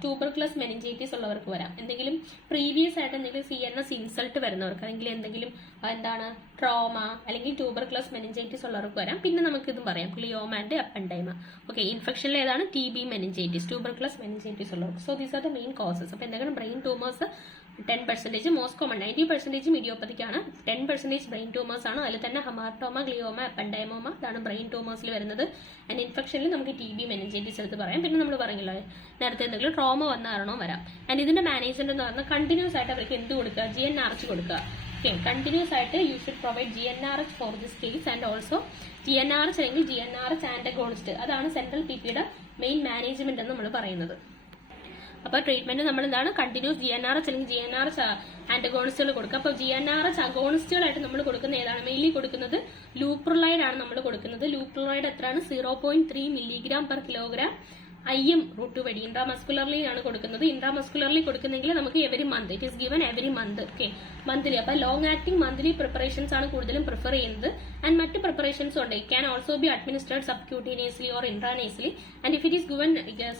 ട്യൂബർക്ലസ് മെനിഞ്ചൈറ്റിസ് ഉള്ളവർക്ക് വരാം. എന്തെങ്കിലും പ്രീവിയസ് ആയിട്ട് എന്തെങ്കിലും CNS ഇൻസൾട്ട് വരുന്നവർക്ക്, അല്ലെങ്കിൽ എന്തെങ്കിലും എന്താണ് ട്രോമ അല്ലെങ്കിൽ ട്യൂബർക്ലസ് മെനിഞ്ചൈറ്റിസ് ഉള്ളവർക്ക് വരാം. പിന്നെ നമുക്ക് ഇതും പറയാം ഗ്ലിയോമ ആൻഡ് എപ്പൻഡൈമ. ഓക്കെ, ഇൻഫെക്ഷനിൽ ഏതാണ് TB മെനിഞ്ചൈറ്റിസ്, ട്യൂബർക്ലസ് മെനിഞ്ചൈറ്റിസ് ഉള്ളവർക്ക്. So these are the main causes. അപ്പൊ എന്തെങ്കിലും brain tumours 10%, most common 90% idiopathic ആണ്, 10% ബ്രെയിൻ ട്യൂമേഴ്സ് ആണ്. അതിൽ തന്നെ ഹമാർട്ടോമ, ഗ്ലിയോമ, എപ്പൻഡൈമോമ ഇതാണ് ബ്രെയിൻ ട്യൂമേഴ്സിൽ വരുന്നത്. ആൻഡ് ഇൻഫെക്ഷനിൽ നമുക്ക് TB മെനിഞ്ചൈറ്റിസ് എടുത്ത് പറയാം. പിന്നെ നമ്മൾ പറഞ്ഞില്ല നേരത്തെ എന്തെങ്കിലും ട്രോമ വന്ന കാരണോ വരാം. ആൻഡ് ഇതിന്റെ മാനേജ്മെന്റ് എന്ന് പറഞ്ഞാൽ കണ്ടിന്യൂസ് ആയിട്ട് അവർക്ക് എന്ത് കൊടുക്കുക? GnRH കൊടുക്കുക. ഓക്കെ, കണ്ടിന്യൂസ് ആയിട്ട് you should provide GnRH for this case. And also GnRH അല്ലെങ്കിൽ GnRH ആന്റഗോണിസ്റ്റ്, അതാണ് സെൻട്രൽ PPയുടെ മെയിൻ മാനേജ്മെന്റ് എന്ന് നമ്മൾ പറയുന്നത്. അപ്പോൾ ട്രീറ്റ്മെന്റ് നമ്മൾ എന്താണ് കണ്ടിന്യൂസ് GnRH അല്ലെങ്കിൽ GnRH ആന്റഗോണിസ്റ്റുകൾ കൊടുക്കുക. അപ്പോൾ GnRH അഗോണിസ്റ്റുകളായിട്ട് നമ്മൾ കൊടുക്കുന്ന ഏതാണ്? മെയിൻലി കൊടുക്കുന്നത് ലൂപ്രലൈഡ് ആണ് നമ്മൾ കൊടുക്കുന്നത്. ലൂപ്രലൈഡ് എത്രയാണ്? 0.3 mg/kg IM√2 വഴി ഇൻട്രാമസ്കുലർലി ആണ് കൊടുക്കുന്നത്. ഇൻട്രാമസ്കുലർലി കൊടുക്കുന്നെങ്കിൽ നമുക്ക് every month, it is given every month. Okay, monthly. അപ്പൊ ലോങ് ആക്ടിംഗ് മന്ത്ലി പ്രിപ്പറേഷൻസ് ആണ് കൂടുതലും പ്രിഫർ ചെയ്യുന്നത്. ആൻഡ് മറ്റ് പ്രിപ്പറേഷൻസ് ഉണ്ട്. It can also be administered subcutaneously or intranasally. And if it is given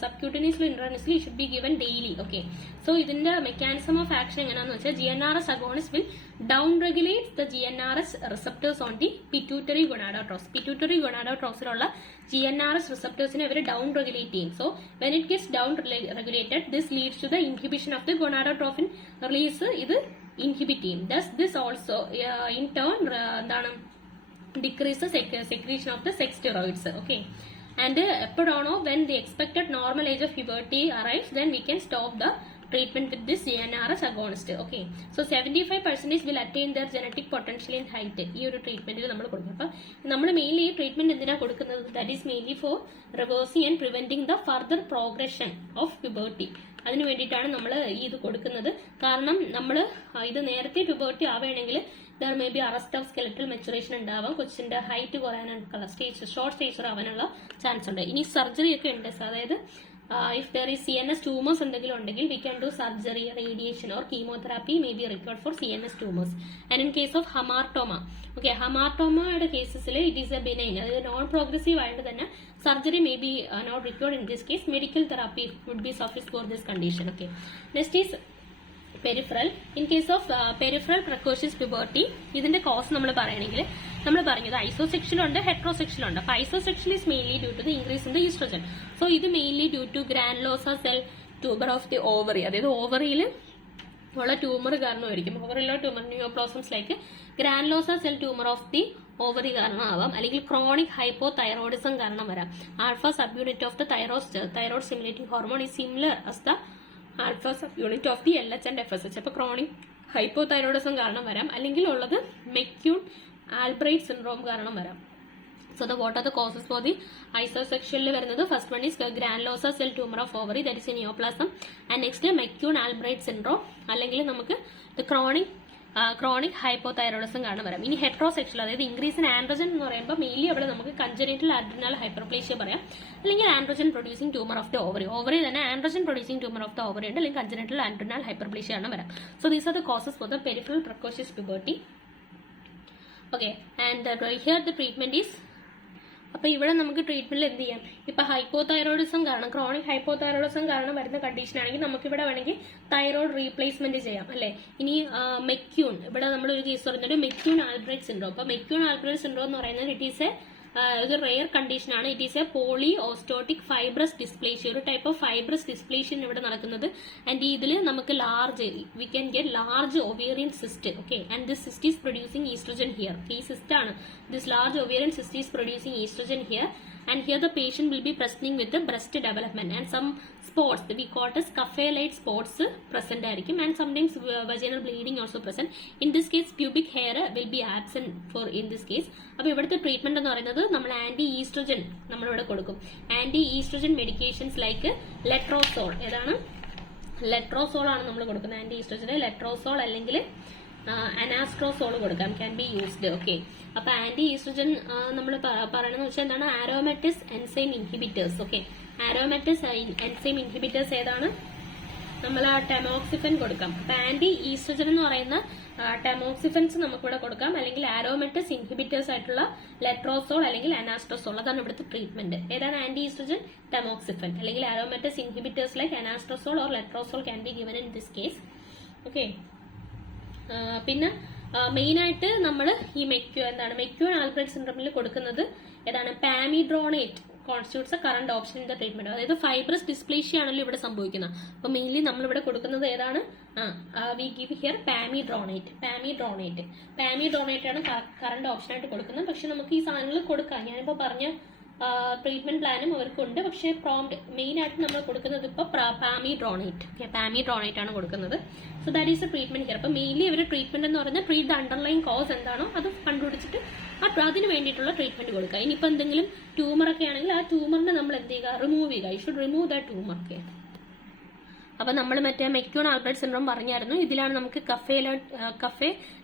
subcutaneously intranasally it should be given daily. Okay, so ഇതിന്റെ mechanism of action എങ്ങനെയാണെന്ന് വെച്ചാൽ GnRH agonist will down regulate the GnRH receptors on the pituitary gonadotropes. Pituitary gonadotropesiലുള്ള GnRH receptorsനെ അവർ down regulate ചെയ്യും. So when it gets down regulated, this leads to the inhibition of the gonadotropin release. ഇത് inhibit ചെയ്യും. Thus this also in turn എന്താണ് decreases secretion of the sex steroids. Okay, and epidono when the expected normal age of puberty arrives, then we can stop the treatment with this GnRH agonist. Okay, so 75% will attain their genetic potential in height. ഈ ഒരു ട്രീറ്റ്മെന്റിൽ നമ്മൾ കൊടുക്കും. അപ്പൊ നമ്മൾ mainly ഈ treatment എന്തിനാ കൊടുക്കുന്നത്? That is mainly four reversing and preventing the further progression of puberty. അതിനു വേണ്ടിയിട്ടാണ് നമ്മൾ ഇത് കൊടുക്കുന്നത്. കാരണം നമ്മൾ ഇത് നേരത്തെ പ്യൂബർട്ടി ആവുകയാണെങ്കിൽ there may be arrest of skeletal maturation ഉണ്ടാവാം, കൊച്ചിന്റെ ഹൈറ്റ് കുറയാനുള്ള ഷോർട്ട് സ്റ്റേച്ചർ ആവാനുള്ള ചാൻസ് ഉണ്ട്. ഇനി സർജറി ഒക്കെ ഉണ്ട്. അതായത് if there is CNS tumors എന്തെങ്കിലും ഉണ്ടെങ്കിൽ we can do surgery, radiation or chemotherapy may be required for CNS tumors. And in case of hamartoma, okay, hamartoma കേസസിൽ it is a benign, അതായത് non progressive ആയിട്ട് തന്നെ surgery may be not required in this case. Medical therapy would be sufficient for this condition. Okay, next is peripheral. In case of peripheral precocious puberty, ഇതിന്റെ cause നമ്മൾ പറയുകയാണെങ്കിൽ നമ്മൾ പറഞ്ഞത് ഐസോസെക്ഷലുണ്ട്, ഹെട്രോസെക്ഷലുണ്ട്. അപ്പൊ isosexual is mainly due to the increase in the estrogen. So ഇത് mainly due to granulosa cell tumour of the ovary, അതായത് ഓവറിയിൽ ഉള്ള ട്യൂമർ കാരണമായിരിക്കും. ഓവറിലുള്ള ട്യൂമർ ന്യൂപ്ലോസംസിലേക്ക് granulosa cell tumour of the ovary കാരണമാവാം, അല്ലെങ്കിൽ ക്രോണിക് ഹൈപ്പോ തൈറോയിഡിസം കാരണം വരാം. Alpha subunit of the thyroid stimulating hormone is similar as the alpha subunit of the LH and FSH. അപ്പൊ chronic hypothyroidism കാരണം വരാം, അല്ലെങ്കിൽ ഉള്ളത് മെക്യൂൺ Albright syndrome കാരണം വരാം. So what are the causes for the isosexual വരുന്നത്? First one is granulosa cell tumour of ovary, that is a neoplasm. And next McCune Albright syndrome, അല്ലെങ്കിൽ നമുക്ക് ക്രോണിക് ഹൈപ്പോതൈറോയിഡിസം കാരണം വരാം. ഇനി ഹെട്രോസെക്ഷൽ, അതായത് ഇൻക്രീസ് ഇൻ ആൻഡ്രോജൻ എന്ന് പറയുമ്പോൾ mainly അവിടെ നമുക്ക് കൺജനൈറ്റൽ അഡ്രിനൽ ഹൈപ്പർപ്ലേഷ്യ പറയാം, അല്ലെങ്കിൽ androgen producing tumour of the ovary തന്നെ androgen producing tumour of the ovary ഉണ്ട്, അല്ലെങ്കിൽ കൺജനൈറ്റൽ അഡ്രിനൽ ഹൈപ്പർപ്ലേഷ്യ ആണ് വരാം. So these are the causes for the peripheral precocious puberty. Okay, and here the treatment is, അപ്പൊ ഇവിടെ നമുക്ക് ട്രീറ്റ്മെന്റിൽ എന്ത് ചെയ്യാം? ഇപ്പൊ ഹൈപ്പോതൈറോയിഡിസം കാരണം, ക്രോണിക് ഹൈപ്പോതൈറോയിഡിസം കാരണം വരുന്ന കണ്ടീഷൻ ആണെങ്കിൽ നമുക്ക് ഇവിടെ വേണമെങ്കിൽ തൈറോയ്ഡ് റീപ്ലേസ്മെന്റ് ചെയ്യാം, അല്ലെ? ഇനി മെക്യൂൺ, ഇവിടെ നമ്മൾ ഒരു കേസ് പറഞ്ഞൊരു മെക്യൂൺ ആൽബ്രൈറ്റ് സിൻഡ്രോം. അപ്പൊ മെക്യൂൺ ആൽബ്രൈറ്റ് സിൻഡ്രോം എന്ന് പറയുന്നത് ഇറ്റ് ഈസ് ഒരു റെയർ കണ്ടീഷൻ ആണ്. It is a polyostotic fibrous dysplasia, ഒരു ടൈപ്പ് ഓഫ് ഫൈബ്രസ് ഡിസ്പ്ലേഷ്യ ഇവിടെ നടക്കുന്നത്. ആൻഡ് ഇതിൽ നമുക്ക് we can get large ovarian cyst. Okay, and this cyst is producing estrogen here. ഈ സിസ്റ്റ് ആണ്, this large ovarian cyst is producing estrogen here. And here the patient will be presenting with the breast development and some spots, we call it as Café-like spots present ആയിരിക്കും, and sometimes vaginal bleeding also present. In this case pubic hair will be absent for in this case. അപ്പോൾ ഇവിടുത്തെ treatment എന്ന് പറയുന്നത് നമ്മൾ anti estrogen നമ്മളിവിടെ കൊടുക്കും. Anti estrogen medications like letrozole, ഏതാണ് letrozole ആണ് നമ്മൾ കൊടുക്കുന്നത്. ആന്റി ഈസ്ട്രോജന് ലെട്രോസോൾ അല്ലെങ്കിൽ അനാസ്ട്രോസോൾ കൊടുക്കാം, ക്യാൻ ബി യൂസ്ഡ്. ഓക്കെ, അപ്പൊ ആന്റി ഈസ്ട്രോജൻ നമ്മൾ പറയണമെന്ന് വെച്ചാൽ എന്താണ്? Aromatase enzyme inhibitors. Okay, aromatase enzyme inhibitors ഏതാണ്? നമ്മൾ ടെമോക്സിഫൻ കൊടുക്കാം. അപ്പൊ ആന്റി ഈസ്ട്രോജൻ എന്ന് പറയുന്ന ടെമോക്സിഫൻസ് നമുക്കിവിടെ കൊടുക്കാം, അല്ലെങ്കിൽ ആരോമാറ്റിസ് ഇൻഹിബിറ്റേഴ്സ് ആയിട്ടുള്ള ലെട്രോസോൾ അല്ലെങ്കിൽ അനാസ്ട്രോസോൾ, അതാണ് ഇവിടുത്തെ ട്രീറ്റ്മെന്റ്. ഏതാണ് ആന്റി ഈസ്ട്രോജൻ? ടെമോക്സിഫൻ, അല്ലെങ്കിൽ aromatase inhibitors like anastrozole or letrozole can be given in this case. Okay, പിന്നെ മെയിൻ ആയിട്ട് നമ്മൾ ഈ മെക്യൂൺ ആൽബ്രൈറ്റ് സിൻഡ്രോമിൽ കൊടുക്കുന്നത് ഏതാണ്? Pamidronate constitutes a current option in the treatment. അതായത് ഫൈബ്രസ് ഡിസ്പ്ലേഷ്യ ആണല്ലോ ഇവിടെ സംഭവിക്കുന്നത്. അപ്പൊ മെയിൻലി നമ്മൾ ഇവിടെ കൊടുക്കുന്നത് ഏതാണ്? വി ഗിവ് ഹിയർ പാമിഡ്രോണേറ്റ് ആണ് കറന്റ് ഓപ്ഷൻ ആയിട്ട് കൊടുക്കുന്നത്. പക്ഷെ നമുക്ക് ഈ സാധനങ്ങൾ കൊടുക്കാം, ഞാനിപ്പോ പറഞ്ഞ ട്രീറ്റ്മെന്റ് പ്ലാനും അവർക്കുണ്ട്. പക്ഷേ പ്രോംപ്റ്റ് മെയിൻ ആയിട്ട് നമ്മൾ കൊടുക്കുന്നത് ഇപ്പോൾ പാമിഡ്രോണേറ്റ് ആണ് കൊടുക്കുന്നത്. So that is A treatment here. അപ്പോൾ മെയിൻലി ഇവരുടെ ട്രീറ്റ്മെന്റ് എന്ന് പറയുന്നത് ട്രീറ്റ് ദ അണ്ടർലൈൻ കോസ് എന്താണോ അത് കണ്ടുപിടിച്ചിട്ട് അതിന് വേണ്ടിയിട്ടുള്ള ട്രീറ്റ്മെന്റ് കൊടുക്കുക. ഇനിയിപ്പോൾ എന്തെങ്കിലും ട്യൂമർ ഒക്കെ ആണെങ്കിൽ ആ ട്യൂമറിനെ നമ്മൾ എന്ത് ചെയ്യുക? റിമൂവ് ചെയ്യുക. You should remove the tumour. Okay, അപ്പൊ നമ്മൾ മറ്റേ മെക്യൂൺ ആൽബ്രറ്റ് സിൻഡ്രോം പറഞ്ഞായിരുന്നു. ഇതിലാണ് നമുക്ക് കഫേ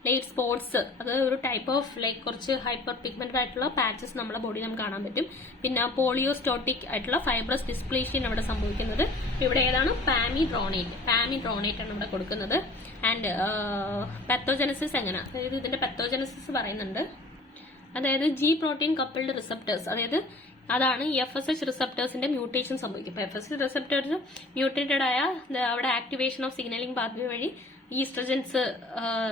ലൈറ്റ് സ്പോട്സ്, അത് ഒരു ടൈപ്പ് ഓഫ് ലൈക്ക് കുറച്ച് ഹൈപ്പർ പിഗ്മെന്റഡ് ആയിട്ടുള്ള പാച്ചസ് നമ്മുടെ ബോഡി നമുക്ക് കാണാൻ പറ്റും. പിന്നെ പോളിയോസ്റ്റോട്ടിക് ആയിട്ടുള്ള ഫൈബ്രസ് ഡിസ്പ്ലേഷ്യൻ അവിടെ സംഭവിക്കുന്നത്. ഇവിടെ ഏതാണ് പാമിഡ്രോണേറ്റ് ആണ് ഇവിടെ കൊടുക്കുന്നത്. ആൻഡ് പത്തോജനസിസ് എങ്ങനെ, അതായത് ഇതിന്റെ പത്തോജനസിസ് പറയുന്നുണ്ട്. അതായത് ജി പ്രോട്ടീൻ കപ്പിൾഡ് റിസപ്റ്റേഴ്സ്, അതായത് അതാണ് FSH റിസപ്റ്റേഴ്സിന്റെ മ്യൂട്ടേഷൻ സംഭവിക്കും. ഇപ്പൊ FSH റിസപ്റ്റേഴ്സ് മ്യൂട്ടേറ്റഡ് ആയ അവിടെ ആക്ടിവേഷൻ ഓഫ് സിഗ്നലിംഗ് പാത്വേ വഴി oestrogens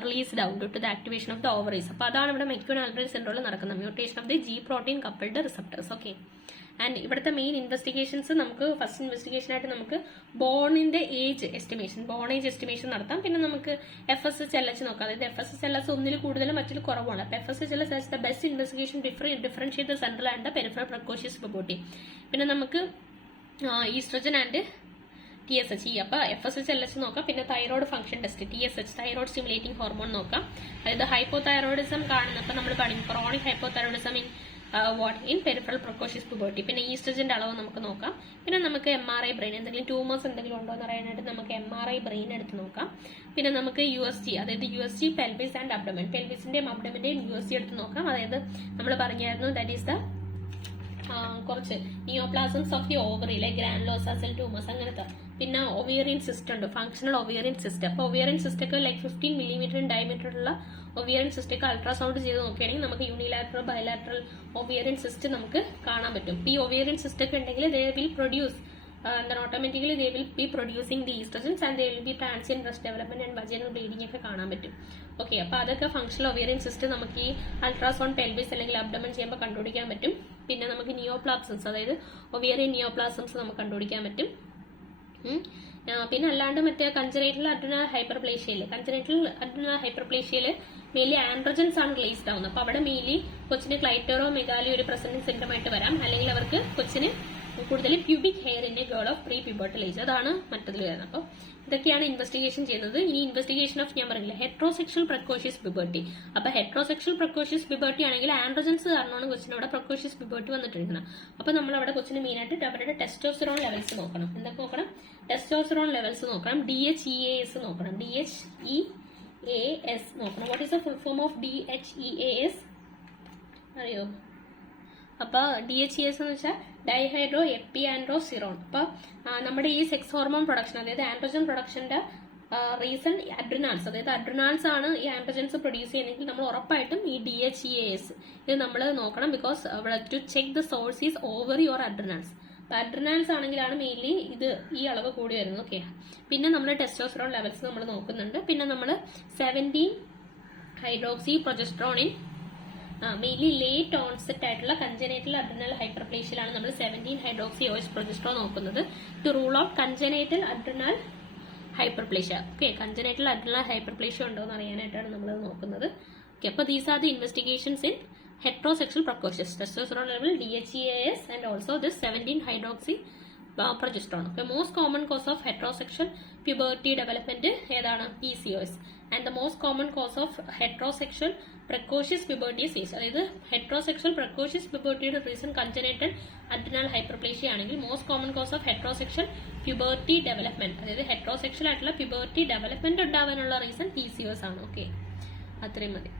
released out to the activation of the ovaries. അപ്പൊ അതാണ് ഇവിടെ മെക്യൂൺ ആൽബ്രറ്റ് സിൻഡ്രോമിൽ നടക്കുന്ന mutation of the G protein coupled receptors. Okay, and ഇവിടുത്തെ മെയിൻ ഇൻവെസ്റ്റിഗേഷൻസ് നമുക്ക് ഫസ്റ്റ് ഇൻവെസ്റ്റിഗേഷൻ ആയിട്ട് നമുക്ക് ബോണിന്റെ ഏജ് എസ്റ്റിമേഷൻ നടത്താം. പിന്നെ നമുക്ക് FSH-LH നോക്കാം. അതായത് FSH-LH ഒന്നിൽ കൂടുതലും മറ്റൊരു കുറവാണ്. അപ്പൊ FSH-LH the best investigation differentiate the central and the peripheral precocious puberty. പിന്നെ നമുക്ക് ഈസ്ട്രജൻ ആൻഡ് TSH. അപ്പൊ FSH-LH നോക്കാം. പിന്നെ thyroid function test TSH, thyroid stimulating hormone നോക്കാം. അതായത് ഹൈപ്പോതൈറോയിഡിസം കാണുന്ന, അപ്പൊ നമ്മൾ chronic hypothyroidism in peripheral precocious puberty. പിന്നെ ഈസ്ട്രജന്റെ അളവ് നമുക്ക് നോക്കാം. പിന്നെ നമുക്ക് MRI ബ്രെയിൻ, എന്തെങ്കിലും ട്യൂമേഴ്സ് എന്തെങ്കിലും ഉണ്ടോ എന്ന് അറിയാനായിട്ട് നമുക്ക് MRI ബ്രെയിൻ എടുത്ത് നോക്കാം. പിന്നെ നമുക്ക് USG, അതായത് USG പെൽവിസ് ആൻഡ് അബ്ഡമൻ, പെൽവിസിന്റെയും അബ്ഡമന്റെയും USG എടുത്ത് നോക്കാം. അതായത് നമ്മൾ പറഞ്ഞായിരുന്നു ദാറ്റ് ഈസ് ദ കുറച്ച് neoplasms of the ovary, like granulosa cell tumours അങ്ങനത്തെ. പിന്നെ ഒവേറിയൻ സിസ്റ്റം ഉണ്ട്, ഫംഗ്ഷണൽ ഒവേറിയൻ സിസ്റ്റം. അപ്പൊ ഒവേറിയൻ സിസ്റ്റൊക്കെ ലൈക്ക് 15 മില്ലിമീറ്റർ ഡയമീറ്റർ ഉള്ള ഒവേറിയൻ സിസ്റ്റൊക്കെ അൾട്രാസൗണ്ട് ചെയ്ത് നോക്കുകയാണെങ്കിൽ നമുക്ക് യൂണിലാറ്ററൽ ബയലാറ്ററൽ ഒവേറിയൻ സിസ്റ്റ് നമുക്ക് കാണാൻ പറ്റും. ഈ ഒവേറിയൻ സിസ്റ്റൊക്കെ ഉണ്ടെങ്കിൽ they will produce automatically they will be producing the oestrogens and they will be transient breast development and vaginal bleeding ഒക്കെ കാണാൻ പറ്റും. ഓക്കെ, അപ്പൊ അതൊക്കെ ഫംഗ്ഷണൽ ഒവേറിയൻ സിസ്റ്റം നമുക്ക് ഈ അൾട്രാസൗണ്ട് പെൽവിസ് അല്ലെങ്കിൽ അബ്ഡമൻ ചെയ്യുമ്പോൾ കണ്ടുപിടിക്കാൻ പറ്റും. പിന്നെ നമുക്ക് നിയോപ്ലാസംസ്, അതായത് ഒവേറിയൻ നിയോപ്ലാസംസ് നമുക്ക് കണ്ടുപിടിക്കാൻ പറ്റും. പിന്നെ അല്ലാണ്ട് മറ്റേ കൺജനൈറ്റൽ അഡ്രിനൽ ഹൈപ്പർപ്ലേഷ്യയില് മെയിൻലി ആൻഡ്രോജൻസ് ആണ് റിലീസ്ഡ് ആവുന്നത്. അപ്പൊ അവിടെ മെയിൻലി കൊച്ചിന് ക്ലൈറ്റോറോ മെഗാലി ഒരു പ്രസന്റിംഗ് സിംറ്റം ആയിട്ട് വരാം. അല്ലെങ്കിൽ അവർക്ക് കൊച്ചിന് കൂടുതൽ pubic hair in A girl of pre pubertal age, അതാണ് മറ്റതിൽ വരുന്നത്. അപ്പൊ ഇതൊക്കെയാണ് ഇൻവെസ്റ്റിഗേഷൻ ചെയ്യുന്നത്. ഇനി ഇൻവെസ്റ്റിഗേഷൻ ഓഫ് ഞാൻ പറഞ്ഞില്ല ഹെട്രോസെക്ഷൽ പ്രക്കോഷ്യസ് പ്യൂബർട്ടി. അപ്പൊ ഹെട്രോസെക്ഷൽ പ്രക്കോഷ്യസ് പ്യൂബർട്ടി ആണെങ്കിൽ ആൻഡ്രോജൻസ് കാരണമാണ് കൊച്ചിന് അവിടെ പ്രക്കോഷ്യസ് പ്യൂബർട്ടി വന്നിട്ടിരിക്കുന്നത്. അപ്പൊ നമ്മൾ അവിടെ കൊച്ചിന് മെയിൻ ആയിട്ട് അവരുടെ ടെസ്റ്റോസ്റ്ററോൺ ലെവൽസ് നോക്കണം. എന്തൊക്കെ നോക്കണം? ടെസ്റ്റോസ്റ്ററോൺ ലെവൽസ് നോക്കണം, DHEAS നോക്കണം, DHEAS നോക്കണം. What is the full form of DHEAS അറിയോ? അപ്പൊ DHEAS എന്ന് വെച്ചാൽ ഡൈഹൈഡ്രോ എപ്പിആൻഡ്രോസിറോൺ. അപ്പൊ നമ്മുടെ ഈ സെക്സ് ഹോർമോൺ പ്രൊഡക്ഷൻ, അതായത് ആൻഡ്രോജൻ പ്രൊഡക്ഷന്റെ റീസൺ അഡ്രിനാൾസ്, അതായത് അഡ്രിനാൾസ് ആണ് ഈ ആൻഡ്രോജൻസ് പ്രൊഡ്യൂസ് ചെയ്യുന്നതെങ്കിൽ നമ്മൾ ഉറപ്പായിട്ടും ഈ DHEAS ഇത് നമ്മൾ നോക്കണം. Because to check the source is ovary or adrenals. അപ്പൊ അഡ്രിനാൾസ് ആണെങ്കിലാണ് മെയിൻലി ഇത് ഈ അളവ് കൂടി വരുന്നത്. ഓക്കെ, പിന്നെ നമ്മൾ ടെസ്റ്റോസ്റ്ററോൺ ലെവൽസ് നമ്മൾ നോക്കുന്നുണ്ട്. പിന്നെ നമ്മൾ 17 ഹൈഡ്രോക്സി പ്രൊജസ്ട്രോണിൻ മെയിൻലി ലേറ്റ് ഓൺസെറ്റ് ആയിട്ടുള്ള കൺജനൈറ്റൽ അഡ്രിനൽ ഹൈപ്പർപ്ലേഷ്യയിലാണ് നമ്മൾ 17 ഹൈഡ്രോക്സി OH പ്രൊജസ്ട്രോൺ നോക്കുന്നത് to rule out congenital adrenal hyperplasia. Okay, congenital adrenal hyperplasia ഉണ്ടോ എന്ന് അറിയാനായിട്ടാണ് നമ്മൾ നോക്കുന്നത്. ഓക്കെ, അപ്പോൾ these are the investigations in heterosexual precocious, testosterone level, DHEAS, and also this 17 hydroxy progesterone. Okay, most common cause of heterosexual puberty development ഏതാണ്? PCOS. And the most common cause of heterosexual precocious puberty is അതായത് heterosexual precocious puberty യുടെ reason congenital adrenal hyperplasia ആണെങ്കിൽ most common cause of heterosexual puberty development, അതായത് heterosexual ആയിട്ടുള്ള puberty development ഉണ്ടാവാനുള്ള reason PCOS ആണ്. Okay, അത്രയും മതി.